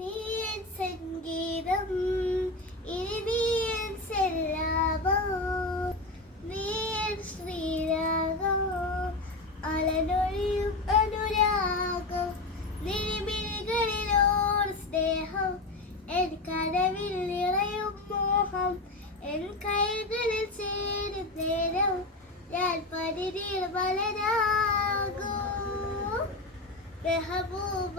നീയൻ സംഗീതം ഇനി നീയൻ സെല്ലാമോ നീയൻ ശ്രീരാഗം അലനൊഴിയും അനുരാഗം നിമിഴികളിലോട് സ്നേഹം എൻ കനവിൽ നിറയും മോഹം എൻ കൈകളിൽ ചേരും നേരം ഞാൻ പനിനീർ മലരാകും മെഹബൂബ